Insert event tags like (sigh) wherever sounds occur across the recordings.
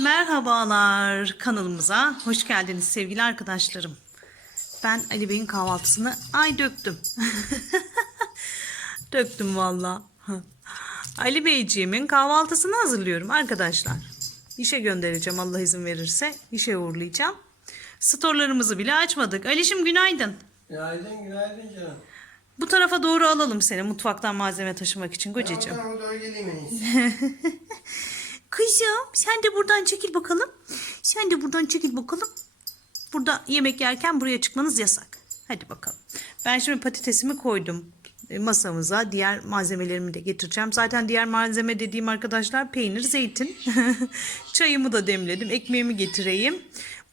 Merhabalar kanalımıza hoş geldiniz sevgili arkadaşlarım. Ben Ali Bey'in kahvaltısını ay döktüm. (laughs) döktüm valla. (laughs) Ali Beyciğimin kahvaltısını hazırlıyorum arkadaşlar. İşe göndereceğim Allah izin verirse. İşe uğurlayacağım. Storlarımızı bile açmadık. Alişim günaydın. Günaydın, günaydın canım. Bu tarafa doğru alalım seni mutfaktan malzeme taşımak için kocacığım. Tamam, doğru geleyim en iyisi. (laughs) Kızım sen de buradan çekil bakalım. Sen de buradan çekil bakalım. Burada yemek yerken buraya çıkmanız yasak. Hadi bakalım. Ben şimdi patatesimi koydum e, masamıza. Diğer malzemelerimi de getireceğim. Zaten diğer malzeme dediğim arkadaşlar peynir, zeytin. (laughs) Çayımı da demledim. Ekmeğimi getireyim.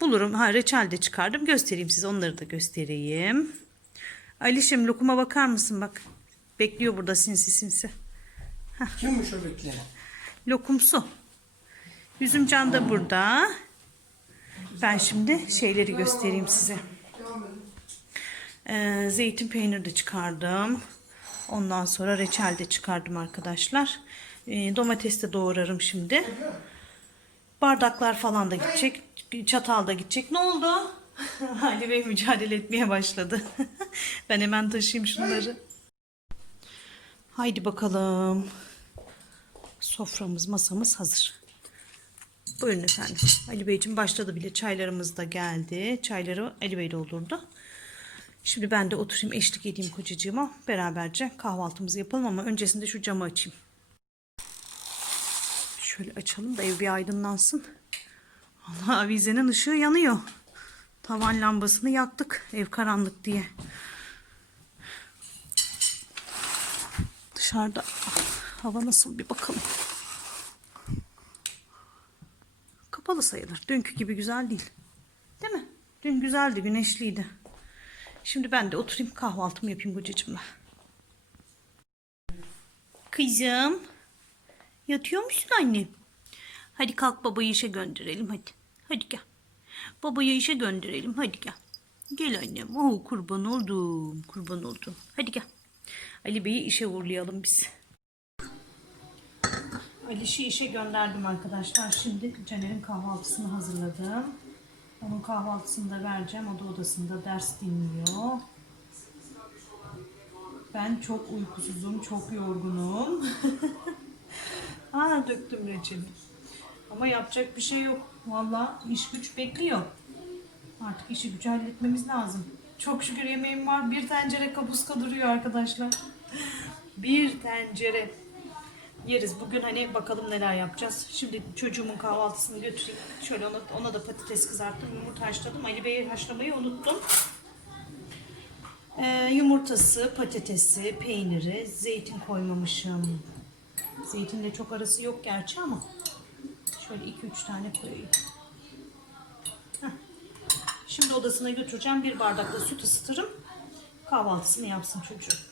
Bulurum. Ha reçel de çıkardım. Göstereyim size. Onları da göstereyim. Alişim lokuma bakar mısın bak. Bekliyor burada sinsi sinsi. Kimmiş o bekleyen? Lokumsu. Üzümcan da burada. Ben şimdi şeyleri göstereyim size. Ee, zeytin peynir de çıkardım. Ondan sonra reçel de çıkardım arkadaşlar. Ee, domates de doğrarım şimdi. Bardaklar falan da gidecek. Çatal da gidecek. Ne oldu? (laughs) Ali Bey mücadele etmeye başladı. (laughs) ben hemen taşıyayım şunları. Haydi bakalım. Soframız, masamız hazır. Buyurun efendim. Ali Beyciğim başladı bile. Çaylarımız da geldi. Çayları Ali Bey doldurdu. Şimdi ben de oturayım eşlik edeyim kocacığıma. Beraberce kahvaltımızı yapalım ama öncesinde şu camı açayım. Şöyle açalım da ev bir aydınlansın. Allah avizenin ışığı yanıyor. Tavan lambasını yaktık ev karanlık diye. Dışarıda hava nasıl bir bakalım. Kapalı sayılır. Dünkü gibi güzel değil. Değil mi? Dün güzeldi, güneşliydi. Şimdi ben de oturayım kahvaltımı yapayım kocacığımla. Kızım. Yatıyor musun anne? Hadi kalk babayı işe gönderelim hadi. Hadi gel. Babayı işe gönderelim hadi gel. Gel annem. Oh kurban oldum. Kurban oldum. Hadi gel. Ali Bey'i işe uğurlayalım biz. Aliş'i işe gönderdim arkadaşlar. Şimdi Caner'in kahvaltısını hazırladım. Onun kahvaltısını da vereceğim. O da odasında ders dinliyor. Ben çok uykusuzum, çok yorgunum. (laughs) Aa döktüm reçeli. Ama yapacak bir şey yok. Valla iş güç bekliyor. Artık işi gücü halletmemiz lazım. Çok şükür yemeğim var. Bir tencere kapuska duruyor arkadaşlar. (laughs) Bir tencere. Yeriz. Bugün hani bakalım neler yapacağız. Şimdi çocuğumun kahvaltısını götüreyim. Şöyle ona, ona da patates kızarttım. Yumurta haşladım. Ali Bey'i haşlamayı unuttum. Ee, yumurtası, patatesi, peyniri, zeytin koymamışım. Zeytinle çok arası yok gerçi ama şöyle 2-3 tane koyayım. Şimdi odasına götüreceğim. Bir bardakla süt ısıtırım. Kahvaltısını yapsın çocuğum.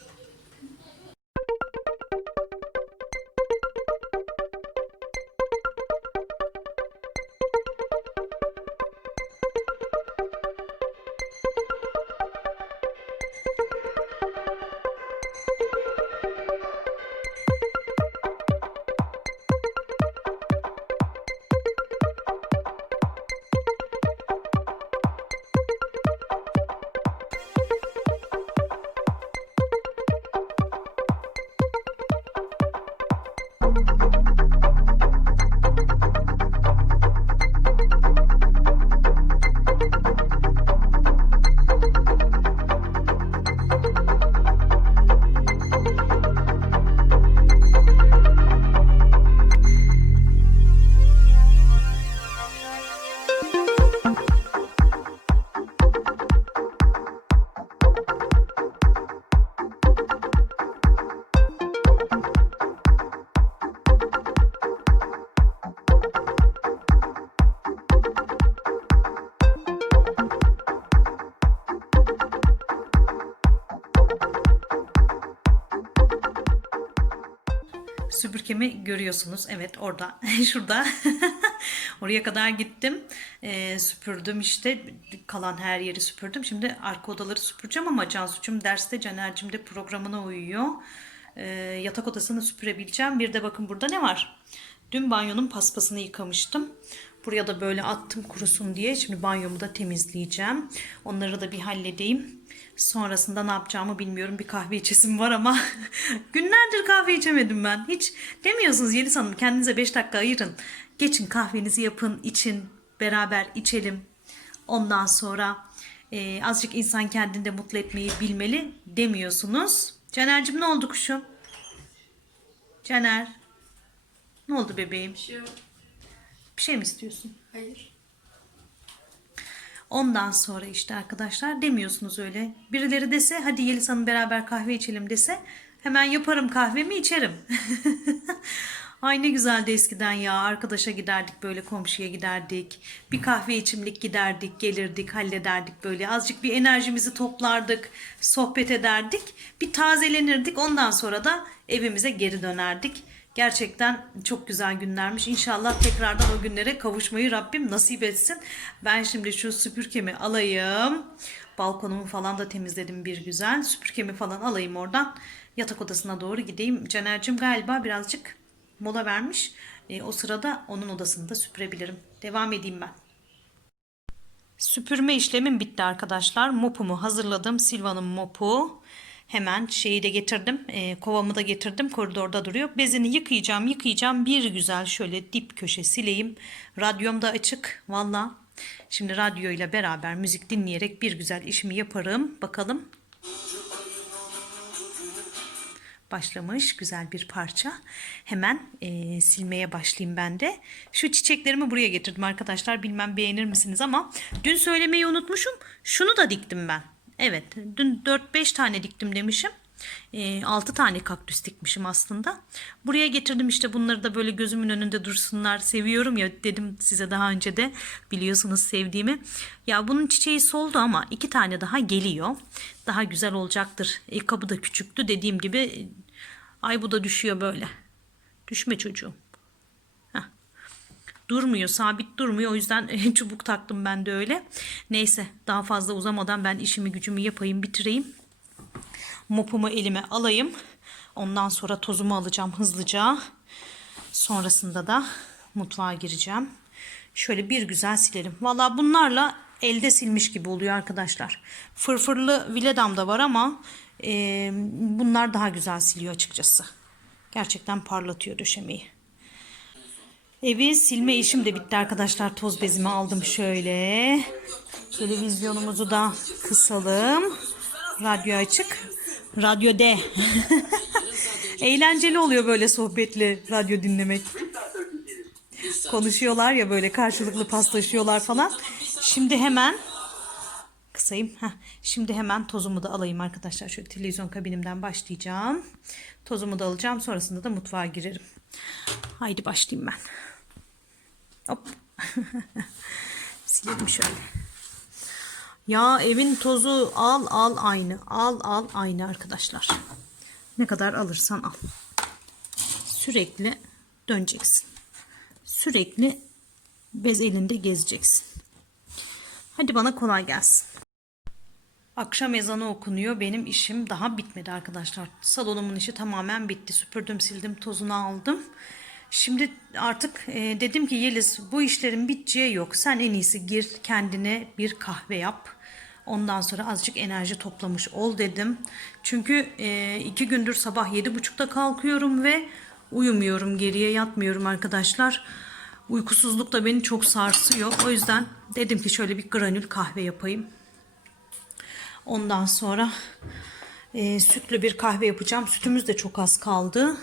Süpürgemi görüyorsunuz. Evet orada. (laughs) Şurada. (laughs) Oraya kadar gittim. Ee, süpürdüm işte. Kalan her yeri süpürdüm. Şimdi arka odaları süpüreceğim ama Cansu'cum derste Caner'cim de programına uyuyor. Ee, yatak odasını süpürebileceğim. Bir de bakın burada ne var? Dün banyonun paspasını yıkamıştım. Buraya da böyle attım kurusun diye. Şimdi banyomu da temizleyeceğim. Onları da bir halledeyim. Sonrasında ne yapacağımı bilmiyorum. Bir kahve içesim var ama (laughs) günlerdir kahve içemedim ben. Hiç demiyorsunuz Yeliz Hanım kendinize 5 dakika ayırın. Geçin kahvenizi yapın, için beraber içelim. Ondan sonra e, azıcık insan kendini de mutlu etmeyi bilmeli demiyorsunuz. Caner'cim ne oldu kuşum? Caner. Ne oldu bebeğim? Bir şey yok. Bir şey mi istiyorsun? Hayır. Ondan sonra işte arkadaşlar demiyorsunuz öyle. Birileri dese hadi Yeliz Hanım beraber kahve içelim dese hemen yaparım kahvemi içerim. (laughs) Ay ne güzeldi eskiden ya. Arkadaşa giderdik böyle komşuya giderdik. Bir kahve içimlik giderdik, gelirdik, hallederdik böyle. Azıcık bir enerjimizi toplardık, sohbet ederdik. Bir tazelenirdik. Ondan sonra da evimize geri dönerdik. Gerçekten çok güzel günlermiş. İnşallah tekrardan o günlere kavuşmayı Rabbim nasip etsin. Ben şimdi şu süpürgemi alayım. Balkonumu falan da temizledim bir güzel. Süpürgemi falan alayım oradan. Yatak odasına doğru gideyim. Caner'cim galiba birazcık mola vermiş. E, o sırada onun odasını da süpürebilirim. Devam edeyim ben. Süpürme işlemim bitti arkadaşlar. Mopumu hazırladım. Silvan'ın mopu. Hemen şeyi de getirdim. E, kovamı da getirdim. Koridorda duruyor. Bezini yıkayacağım. Yıkayacağım. Bir güzel şöyle dip köşe sileyim. Radyom da açık. Valla. Şimdi radyoyla beraber müzik dinleyerek bir güzel işimi yaparım. Bakalım. Başlamış güzel bir parça. Hemen e, silmeye başlayayım ben de. Şu çiçeklerimi buraya getirdim arkadaşlar. Bilmem beğenir misiniz ama dün söylemeyi unutmuşum. Şunu da diktim ben. Evet dün 4-5 tane diktim demişim. E, 6 tane kaktüs dikmişim aslında. Buraya getirdim işte bunları da böyle gözümün önünde dursunlar. Seviyorum ya dedim size daha önce de biliyorsunuz sevdiğimi. Ya bunun çiçeği soldu ama iki tane daha geliyor. Daha güzel olacaktır. E, kabı da küçüktü dediğim gibi. Ay bu da düşüyor böyle. Düşme çocuğum. Durmuyor, sabit durmuyor. O yüzden (laughs) çubuk taktım ben de öyle. Neyse, daha fazla uzamadan ben işimi gücümü yapayım, bitireyim. Mopumu elime alayım. Ondan sonra tozumu alacağım hızlıca. Sonrasında da mutfağa gireceğim. Şöyle bir güzel silerim. Valla bunlarla elde silmiş gibi oluyor arkadaşlar. Fırfırlı Viledam da var ama e, bunlar daha güzel siliyor açıkçası. Gerçekten parlatıyor döşemeyi. Evi silme işim de bitti arkadaşlar. Toz bezimi aldım şöyle. Televizyonumuzu da kısalım. Radyo açık. Radyo D. (laughs) Eğlenceli oluyor böyle sohbetli radyo dinlemek. Konuşuyorlar ya böyle karşılıklı paslaşıyorlar falan. Şimdi hemen kısayım. Heh. Şimdi hemen tozumu da alayım arkadaşlar. Şöyle televizyon kabinimden başlayacağım. Tozumu da alacağım. Sonrasında da mutfağa girerim. Haydi başlayayım ben. Hop. (laughs) Silelim şöyle. Ya evin tozu al al aynı. Al al aynı arkadaşlar. Ne kadar alırsan al. Sürekli döneceksin. Sürekli bez elinde gezeceksin. Hadi bana kolay gelsin. Akşam ezanı okunuyor. Benim işim daha bitmedi arkadaşlar. Salonumun işi tamamen bitti. Süpürdüm, sildim, tozunu aldım. Şimdi artık e, dedim ki Yeliz bu işlerin biteceği yok. Sen en iyisi gir kendine bir kahve yap. Ondan sonra azıcık enerji toplamış ol dedim. Çünkü e, iki gündür sabah yedi buçukta kalkıyorum ve uyumuyorum geriye yatmıyorum arkadaşlar. Uykusuzluk da beni çok sarsıyor. O yüzden dedim ki şöyle bir granül kahve yapayım. Ondan sonra e, sütlü bir kahve yapacağım. Sütümüz de çok az kaldı.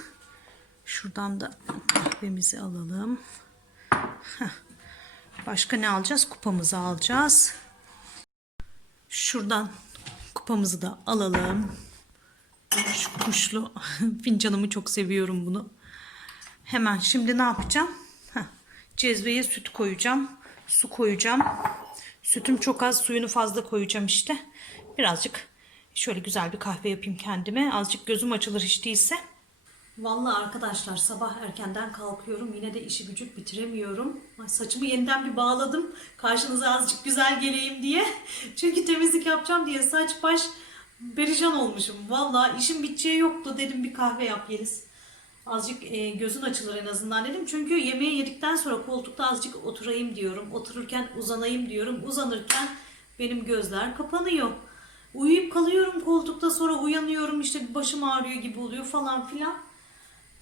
Şuradan da kahvemizi alalım. Başka ne alacağız? Kupamızı alacağız. Şuradan kupamızı da alalım. Şu kuşlu (laughs) fincanımı çok seviyorum bunu. Hemen şimdi ne yapacağım? Cezveye süt koyacağım. Su koyacağım. Sütüm çok az, suyunu fazla koyacağım işte. Birazcık şöyle güzel bir kahve yapayım kendime. Azıcık gözüm açılır hiç değilse. Vallahi arkadaşlar sabah erkenden kalkıyorum. Yine de işi gücü bitiremiyorum. Ay, saçımı yeniden bir bağladım. Karşınıza azıcık güzel geleyim diye. (laughs) Çünkü temizlik yapacağım diye saç baş perişan olmuşum. Vallahi işim biteceği yoktu. Dedim bir kahve yap Yeliz. Azıcık e, gözün açılır en azından dedim. Çünkü yemeği yedikten sonra koltukta azıcık oturayım diyorum. Otururken uzanayım diyorum. Uzanırken benim gözler kapanıyor. Uyuyup kalıyorum koltukta sonra uyanıyorum işte başım ağrıyor gibi oluyor falan filan.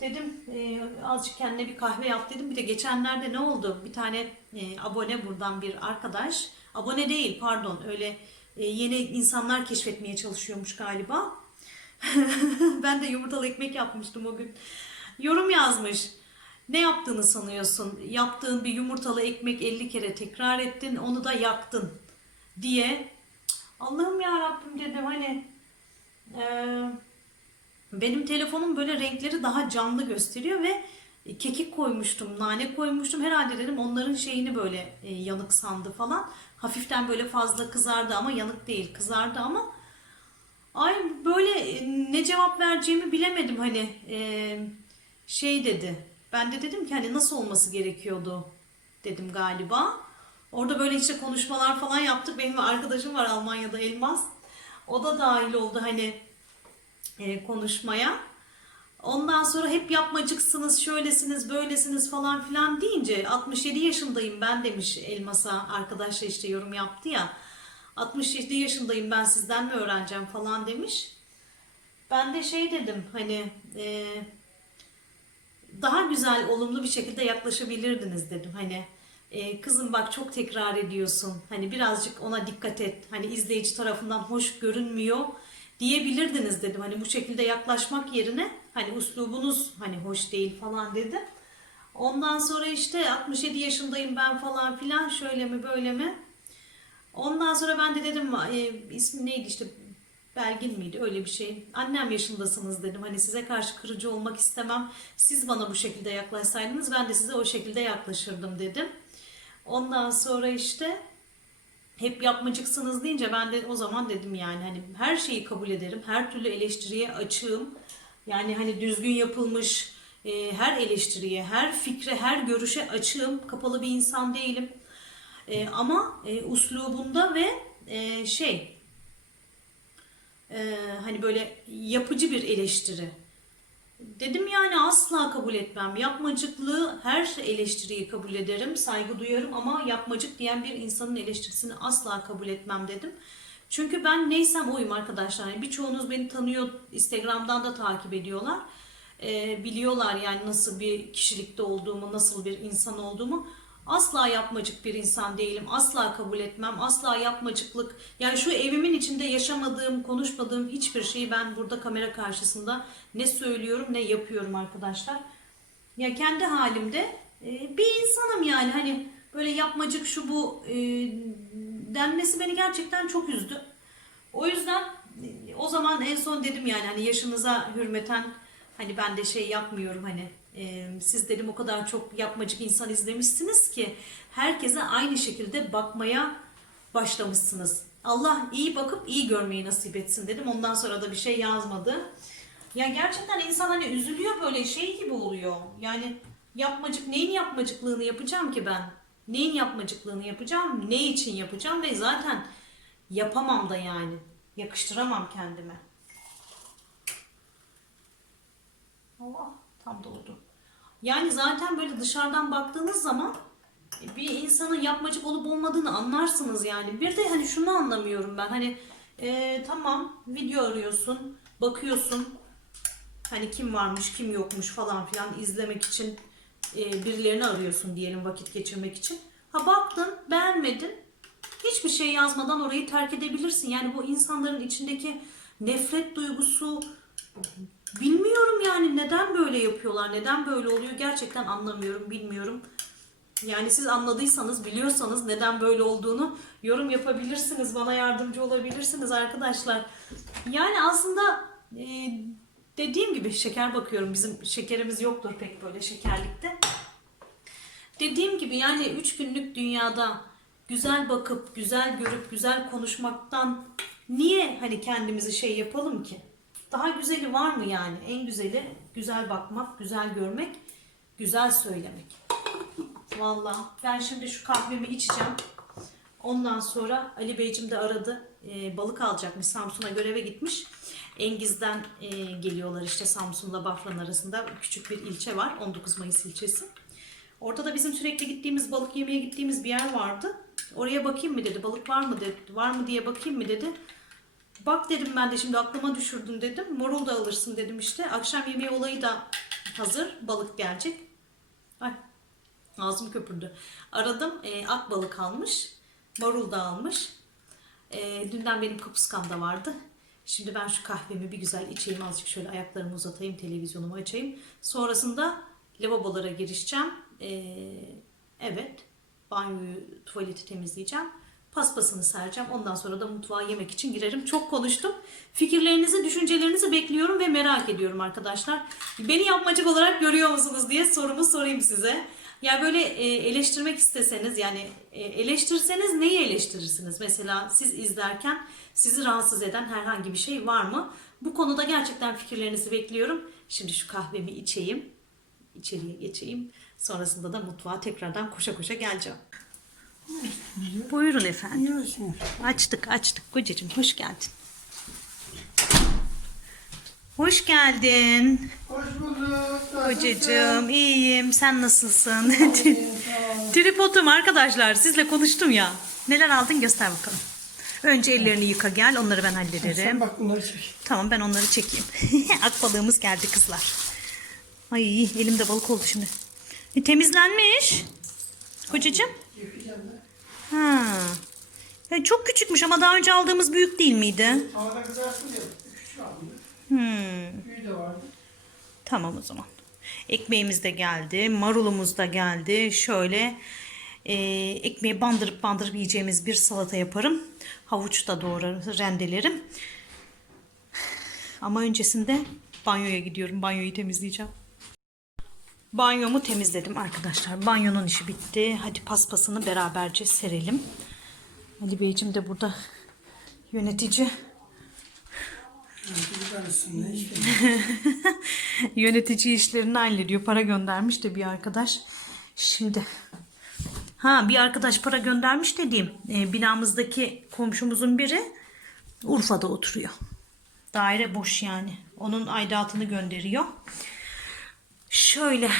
Dedim e, azıcık kendine bir kahve yap dedim. Bir de geçenlerde ne oldu? Bir tane e, abone buradan bir arkadaş. Abone değil pardon öyle e, yeni insanlar keşfetmeye çalışıyormuş galiba. (laughs) ben de yumurtalı ekmek yapmıştım o gün. Yorum yazmış. Ne yaptığını sanıyorsun? Yaptığın bir yumurtalı ekmek 50 kere tekrar ettin, onu da yaktın diye. Allah'ım ya Rabbim dedim hani eee, benim telefonum böyle renkleri daha canlı gösteriyor ve kekik koymuştum, nane koymuştum. Herhalde dedim onların şeyini böyle e, yanık sandı falan. Hafiften böyle fazla kızardı ama yanık değil, kızardı ama Ay böyle e, ne cevap vereceğimi bilemedim hani e, şey dedi. Ben de dedim ki hani nasıl olması gerekiyordu dedim galiba. Orada böyle işte konuşmalar falan yaptık. Benim arkadaşım var Almanya'da Elmas. O da dahil oldu hani e, konuşmaya. Ondan sonra hep yapmacıksınız, şöylesiniz, böylesiniz falan filan deyince 67 yaşındayım ben demiş Elmas'a arkadaşlar işte yorum yaptı ya. 67 yaşındayım ben sizden mi öğreneceğim falan demiş. Ben de şey dedim hani e, daha güzel olumlu bir şekilde yaklaşabilirdiniz dedim. Hani e, kızım bak çok tekrar ediyorsun. Hani birazcık ona dikkat et. Hani izleyici tarafından hoş görünmüyor diyebilirdiniz dedim. Hani bu şekilde yaklaşmak yerine hani uslubunuz hani hoş değil falan dedi. Ondan sonra işte 67 yaşındayım ben falan filan şöyle mi böyle mi? Ondan sonra ben de dedim e, ismi neydi işte Belgin miydi öyle bir şey. Annem yaşındasınız dedim. Hani size karşı kırıcı olmak istemem. Siz bana bu şekilde yaklaşsaydınız ben de size o şekilde yaklaşırdım dedim. Ondan sonra işte hep yapmacıksınız deyince ben de o zaman dedim yani hani her şeyi kabul ederim. Her türlü eleştiriye açığım. Yani hani düzgün yapılmış e, her eleştiriye, her fikre, her görüşe açığım. Kapalı bir insan değilim. E, ama e, uslubunda ve e, şey e, hani böyle yapıcı bir eleştiri. Dedim yani asla kabul etmem. Yapmacıklığı her eleştiriyi kabul ederim, saygı duyarım ama yapmacık diyen bir insanın eleştirisini asla kabul etmem dedim. Çünkü ben neysem oyum arkadaşlar. Yani birçoğunuz beni tanıyor, Instagram'dan da takip ediyorlar. E, biliyorlar yani nasıl bir kişilikte olduğumu, nasıl bir insan olduğumu. Asla yapmacık bir insan değilim. Asla kabul etmem. Asla yapmacıklık. Yani şu evimin içinde yaşamadığım, konuşmadığım hiçbir şeyi ben burada kamera karşısında ne söylüyorum ne yapıyorum arkadaşlar. Ya kendi halimde e, bir insanım yani hani böyle yapmacık şu bu e, denmesi beni gerçekten çok üzdü. O yüzden e, o zaman en son dedim yani hani yaşınıza hürmeten hani ben de şey yapmıyorum hani e, siz dedim o kadar çok yapmacık insan izlemişsiniz ki herkese aynı şekilde bakmaya başlamışsınız. Allah iyi bakıp iyi görmeyi nasip etsin dedim. Ondan sonra da bir şey yazmadı. Ya gerçekten insan hani üzülüyor böyle şey gibi oluyor. Yani yapmacık neyin yapmacıklığını yapacağım ki ben? Neyin yapmacıklığını yapacağım? Ne için yapacağım ve zaten yapamam da yani. Yakıştıramam kendime. Allah tam doldu. Yani zaten böyle dışarıdan baktığınız zaman bir insanın yapmacık olup olmadığını anlarsınız yani. Bir de hani şunu anlamıyorum ben. Hani e, tamam video arıyorsun, bakıyorsun. Hani kim varmış, kim yokmuş falan filan izlemek için e, birilerini arıyorsun diyelim vakit geçirmek için. Ha baktın, beğenmedin. Hiçbir şey yazmadan orayı terk edebilirsin. Yani bu insanların içindeki nefret duygusu bilmiyorum yani neden böyle yapıyorlar, neden böyle oluyor gerçekten anlamıyorum, bilmiyorum. Yani siz anladıysanız, biliyorsanız neden böyle olduğunu yorum yapabilirsiniz, bana yardımcı olabilirsiniz arkadaşlar. Yani aslında e, dediğim gibi şeker bakıyorum. Bizim şekerimiz yoktur pek böyle şekerlikte. Dediğim gibi yani 3 günlük dünyada güzel bakıp, güzel görüp, güzel konuşmaktan niye hani kendimizi şey yapalım ki? Daha güzeli var mı yani? En güzeli güzel bakmak, güzel görmek, güzel söylemek. Vallahi ben şimdi şu kahvemi içeceğim. Ondan sonra Ali Beyciğim de aradı. Ee, balık alacakmış. Samsun'a göreve gitmiş. Engiz'den e, geliyorlar işte Samsun'la Bafran arasında küçük bir ilçe var 19 Mayıs ilçesi. Orada da bizim sürekli gittiğimiz balık yemeye gittiğimiz bir yer vardı. Oraya bakayım mı dedi. Balık var mı dedi. Var mı diye bakayım mı dedi. Bak dedim ben de şimdi aklıma düşürdün dedim. Morul da alırsın dedim işte. Akşam yemeği olayı da hazır. Balık gelecek. Ay ağzım köpürdü. Aradım. E, ak balık almış. Marul da almış. E, dünden benim kapuskam da vardı. Şimdi ben şu kahvemi bir güzel içeyim. Azıcık şöyle ayaklarımı uzatayım. Televizyonumu açayım. Sonrasında lavabolara girişeceğim. E, evet. Banyoyu, tuvaleti temizleyeceğim. Paspasını sereceğim. Ondan sonra da mutfağa yemek için girerim. Çok konuştum. Fikirlerinizi, düşüncelerinizi bekliyorum ve merak ediyorum arkadaşlar. Beni yapmacık olarak görüyor musunuz diye sorumu sorayım size. Ya böyle e, eleştirmek isteseniz yani e, eleştirseniz neyi eleştirirsiniz? Mesela siz izlerken sizi rahatsız eden herhangi bir şey var mı? Bu konuda gerçekten fikirlerinizi bekliyorum. Şimdi şu kahvemi içeyim. içeriye geçeyim. Sonrasında da mutfağa tekrardan koşa koşa geleceğim. Buyurun efendim. Açtık açtık kocacığım hoş geldin. Hoş geldin Hoş bulduk. kocacığım iyiyim sen nasılsın? (laughs) Tripodum arkadaşlar sizle konuştum ya. Neler aldın göster bakalım. Önce ellerini yıka gel onları ben hallederim. Sen bak bunları çek. Tamam ben onları çekeyim. (laughs) Ak balığımız geldi kızlar. Ay elimde balık oldu şimdi. E, temizlenmiş. Kocacığım. Ha. Ya çok küçükmüş ama daha önce aldığımız büyük değil miydi? Havada kızarsın diye. Küçük aldım. Hmm. Büyüğü de vardı. Tamam o zaman. Ekmeğimiz de geldi. Marulumuz da geldi. Şöyle e, ekmeği bandırıp bandırıp yiyeceğimiz bir salata yaparım. Havuç da doğrarım, rendelerim. Ama öncesinde banyoya gidiyorum. Banyoyu temizleyeceğim. Banyomu temizledim arkadaşlar. Banyonun işi bitti. Hadi paspasını beraberce serelim. Ali Beyciğim de burada yönetici. (laughs) Yönetici işlerini hallediyor. Para göndermiş de bir arkadaş. Şimdi ha bir arkadaş para göndermiş dediğim e, binamızdaki komşumuzun biri Urfa'da oturuyor. Daire boş yani. Onun aidatını gönderiyor. Şöyle.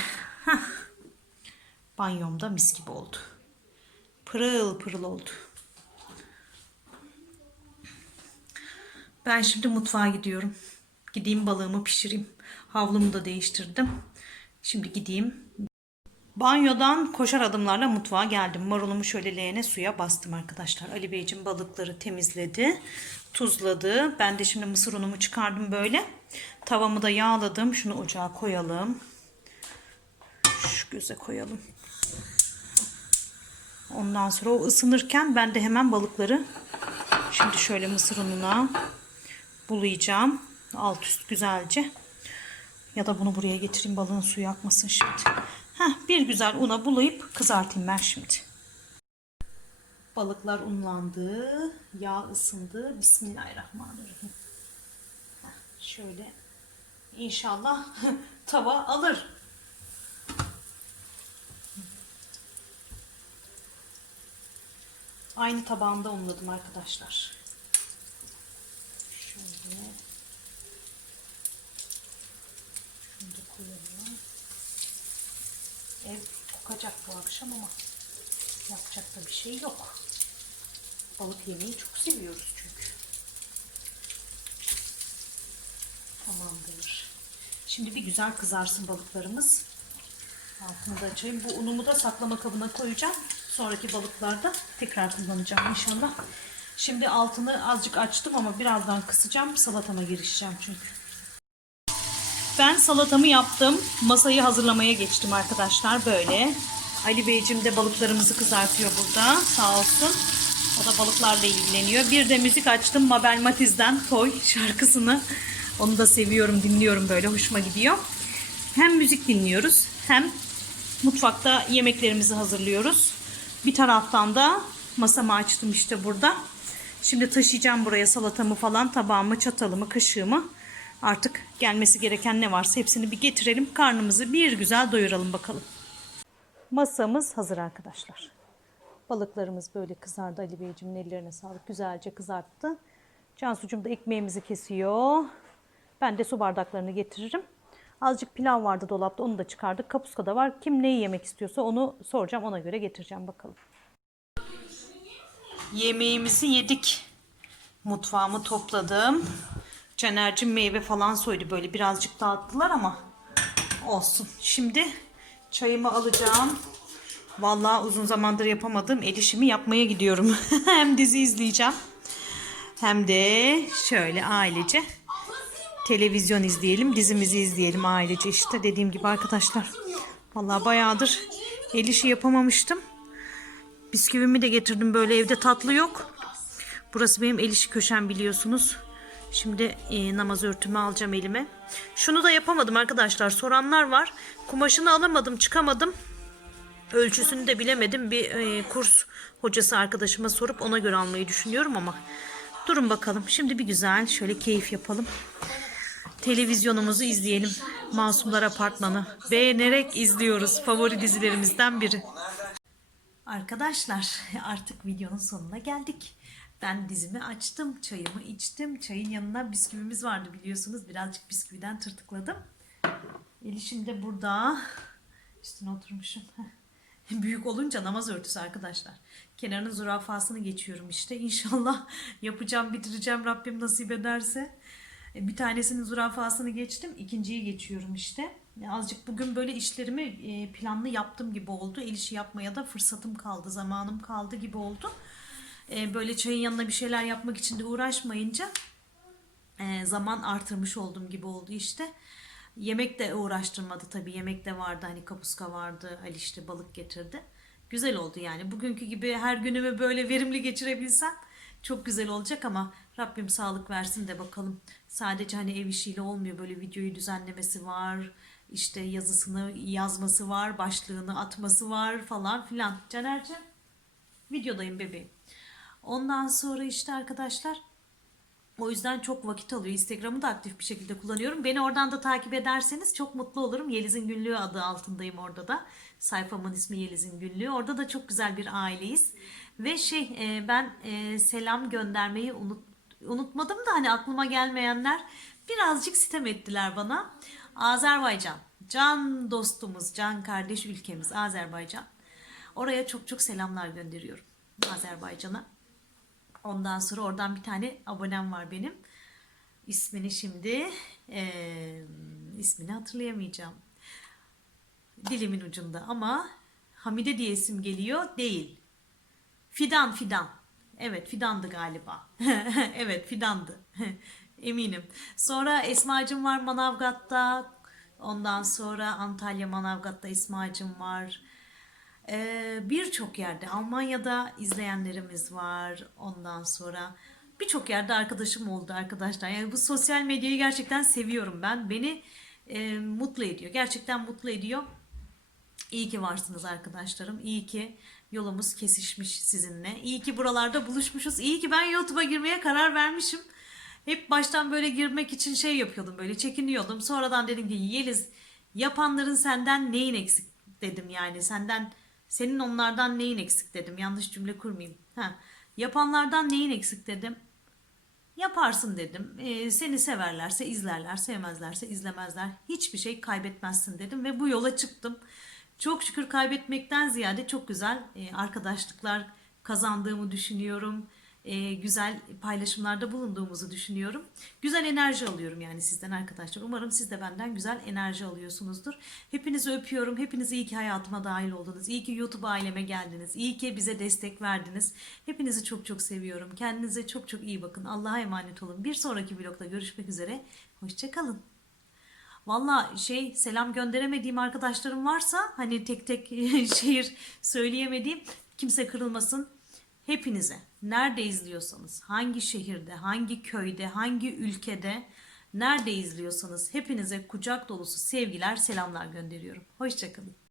Banyomda mis gibi oldu. Pırıl pırıl oldu. Ben şimdi mutfağa gidiyorum. Gideyim balığımı pişireyim. Havlumu da değiştirdim. Şimdi gideyim. Banyodan koşar adımlarla mutfağa geldim. Marulumu şöyle leğene suya bastım arkadaşlar. Ali Beyciğim balıkları temizledi. Tuzladı. Ben de şimdi mısır unumu çıkardım böyle. Tavamı da yağladım. Şunu ocağa koyalım. Şu göze koyalım. Ondan sonra o ısınırken ben de hemen balıkları şimdi şöyle mısır ununa bulayacağım. Alt üst güzelce. Ya da bunu buraya getireyim balığın suyu akmasın şimdi. Heh, bir güzel una bulayıp kızartayım ben şimdi. Balıklar unlandı. Yağ ısındı. Bismillahirrahmanirrahim. Şöyle inşallah (laughs) tava alır. Aynı tabağında unladım arkadaşlar. Şöyle. Şunu da koyalım. Ev kokacak bu akşam ama yapacak da bir şey yok. Balık yemeyi çok seviyoruz çünkü. Tamamdır. Şimdi bir güzel kızarsın balıklarımız. Altını da açayım. Bu unumu da saklama kabına koyacağım. Sonraki balıklarda tekrar kullanacağım inşallah. Şimdi altını azıcık açtım ama birazdan kısacağım. Salatama girişeceğim çünkü. Ben salatamı yaptım. Masayı hazırlamaya geçtim arkadaşlar böyle. Ali Beyciğim de balıklarımızı kızartıyor burada. Sağ olsun. O da balıklarla ilgileniyor. Bir de müzik açtım Mabel Matiz'den Toy şarkısını. Onu da seviyorum, dinliyorum böyle. Hoşuma gidiyor. Hem müzik dinliyoruz hem mutfakta yemeklerimizi hazırlıyoruz. Bir taraftan da masamı açtım işte burada. Şimdi taşıyacağım buraya salatamı falan, tabağımı, çatalımı, kaşığımı. Artık gelmesi gereken ne varsa hepsini bir getirelim. Karnımızı bir güzel doyuralım bakalım. Masamız hazır arkadaşlar. Balıklarımız böyle kızardı. Ali Beyciğimin ellerine sağlık. Güzelce kızarttı. Cansucuğum da ekmeğimizi kesiyor. Ben de su bardaklarını getiririm. Azıcık pilav vardı dolapta onu da çıkardık. Kapuska da var. Kim neyi yemek istiyorsa onu soracağım ona göre getireceğim bakalım. Yemeğimizi yedik. Mutfağımı topladım. Caner'cim meyve falan soydu böyle birazcık dağıttılar ama olsun. Şimdi çayımı alacağım. Vallahi uzun zamandır yapamadığım el işimi yapmaya gidiyorum. (laughs) hem dizi izleyeceğim. Hem de şöyle ailece televizyon izleyelim, dizimizi izleyelim ailece işte dediğim gibi arkadaşlar. Vallahi bayağıdır el işi yapamamıştım. Bisküvimi de getirdim böyle evde tatlı yok. Burası benim el işi köşem biliyorsunuz. Şimdi e, namaz örtümü alacağım elime. Şunu da yapamadım arkadaşlar. Soranlar var. Kumaşını alamadım, çıkamadım. Ölçüsünü de bilemedim. Bir e, kurs hocası arkadaşıma sorup ona göre almayı düşünüyorum ama durun bakalım. Şimdi bir güzel şöyle keyif yapalım. Televizyonumuzu izleyelim. Masumlar Apartmanı. Beğenerek izliyoruz. Favori dizilerimizden biri. Arkadaşlar artık videonun sonuna geldik. Ben dizimi açtım, çayımı içtim. Çayın yanına bisküvimiz vardı biliyorsunuz. Birazcık bisküviden tırtıkladım. Elişim de burada. Üstüne oturmuşum. Büyük olunca namaz örtüsü arkadaşlar. Kenarının zürafasını geçiyorum işte. İnşallah yapacağım, bitireceğim Rabbim nasip ederse. E, Bir tanesinin zürafasını geçtim. ikinciyi geçiyorum işte. Ya Azıcık bugün böyle işlerimi e, planlı yaptım gibi oldu. El işi yapmaya da fırsatım kaldı, zamanım kaldı gibi oldu. E, Böyle çayın yanına bir şeyler yapmak için de uğraşmayınca e, zaman artırmış oldum gibi oldu işte. Yemek de uğraştırmadı tabii. Yemek de vardı hani kapuska vardı. Ali işte balık getirdi. Güzel oldu yani. Bugünkü gibi her günümü böyle verimli geçirebilsem çok güzel olacak ama Rabbim sağlık versin de bakalım. Sadece hani ev işiyle olmuyor. Böyle videoyu düzenlemesi var. işte yazısını yazması var. Başlığını atması var falan filan. Caner'ciğim videodayım bebeğim. Ondan sonra işte arkadaşlar o yüzden çok vakit alıyor. Instagram'ı da aktif bir şekilde kullanıyorum. Beni oradan da takip ederseniz çok mutlu olurum. Yeliz'in Günlüğü adı altındayım orada da. Sayfamın ismi Yeliz'in Günlüğü. Orada da çok güzel bir aileyiz. Ve şey e, ben e, selam göndermeyi unut, unutmadım da hani aklıma gelmeyenler birazcık sitem ettiler bana. Azerbaycan. Can dostumuz, can kardeş ülkemiz Azerbaycan. Oraya çok çok selamlar gönderiyorum. Azerbaycan'a. Ondan sonra oradan bir tane abonem var benim. İsmini şimdi eee, ismini hatırlayamayacağım. Dilimin ucunda ama Hamide diye isim geliyor. Değil. Fidan Fidan. Evet Fidan'dı galiba. (laughs) evet Fidan'dı. (laughs) Eminim. Sonra Esma'cım var Manavgat'ta. Ondan sonra Antalya Manavgat'ta Esma'cım var. Ee, Birçok yerde Almanya'da izleyenlerimiz var. Ondan sonra birçok yerde arkadaşım oldu arkadaşlar. Yani bu sosyal medyayı gerçekten seviyorum ben. Beni e, mutlu ediyor. Gerçekten mutlu ediyor. İyi ki varsınız arkadaşlarım. İyi ki yolumuz kesişmiş sizinle. İyi ki buralarda buluşmuşuz. İyi ki ben YouTube'a girmeye karar vermişim. Hep baştan böyle girmek için şey yapıyordum böyle çekiniyordum. Sonradan dedim ki Yeliz yapanların senden neyin eksik dedim yani. Senden senin onlardan neyin eksik dedim. Yanlış cümle kurmayayım. Ha. Yapanlardan neyin eksik dedim. Yaparsın dedim. Ee, seni severlerse izlerler, sevmezlerse izlemezler. Hiçbir şey kaybetmezsin dedim ve bu yola çıktım. Çok şükür kaybetmekten ziyade çok güzel e, arkadaşlıklar kazandığımı düşünüyorum. E, güzel paylaşımlarda bulunduğumuzu düşünüyorum. Güzel enerji alıyorum yani sizden arkadaşlar. Umarım siz de benden güzel enerji alıyorsunuzdur. Hepinizi öpüyorum. Hepiniz iyi ki hayatıma dahil oldunuz. İyi ki YouTube aileme geldiniz. İyi ki bize destek verdiniz. Hepinizi çok çok seviyorum. Kendinize çok çok iyi bakın. Allah'a emanet olun. Bir sonraki vlogda görüşmek üzere. Hoşçakalın. Valla şey selam gönderemediğim arkadaşlarım varsa hani tek tek (laughs) şehir söyleyemediğim kimse kırılmasın. Hepinize nerede izliyorsanız, hangi şehirde, hangi köyde, hangi ülkede nerede izliyorsanız hepinize kucak dolusu sevgiler, selamlar gönderiyorum. Hoşçakalın.